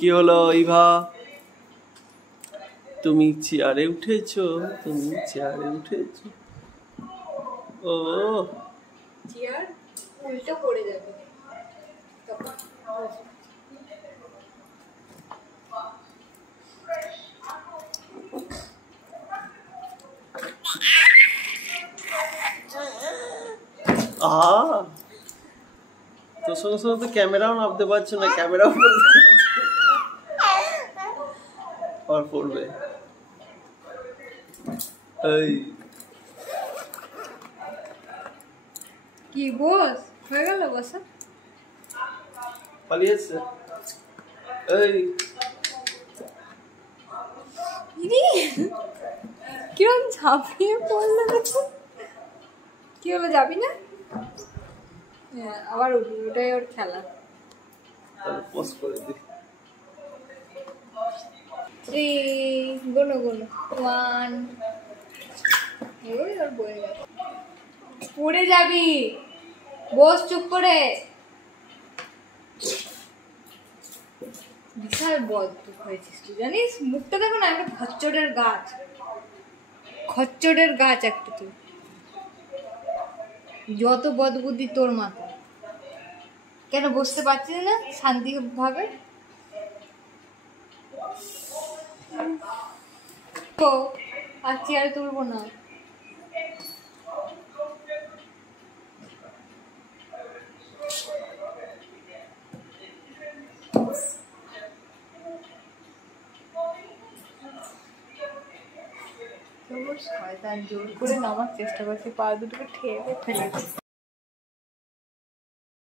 কি হলো ইভা? তুমি চেয়ারে উঠেছো? তুমি চেয়ারে উঠেছো? ও চেয়ার উল্টো পড়ে যাবে। তোর সঙ্গে সঙ্গে তো ক্যামেরাও নামতে পারছো না, ক্যামেরাও আর পড়বে। এই কি বস হয়ে গেল বসা? পালিয়েছে। এই কিরম ঝাঁপিয়ে পড়লো দেখো। কি হলো, যাবি না? আবার উঠবি, ওটাই ওর খেলা। পোস্ট করে দি। 3 গুনো গুনো 1 ওই ওর বয়ে গেছে। পড়ে যাবি, বস চুপ করে। বিশাল বদদুখ হয়েছিস তুই জানিস। মুখটা দেখো না, একটা খচ্চরের গাছ, খচ্চরের গাছ একটা। তুই যত বদবুদ্ধি তোর মাথা। কেন বসতে পারছিস না শান্তি ভাবে? তো আর চেয়ারে তুলবো না। শয়তান জোর করে নামার চেষ্টা করছে, পা দুটোকে ঠেলে ফেলেছে।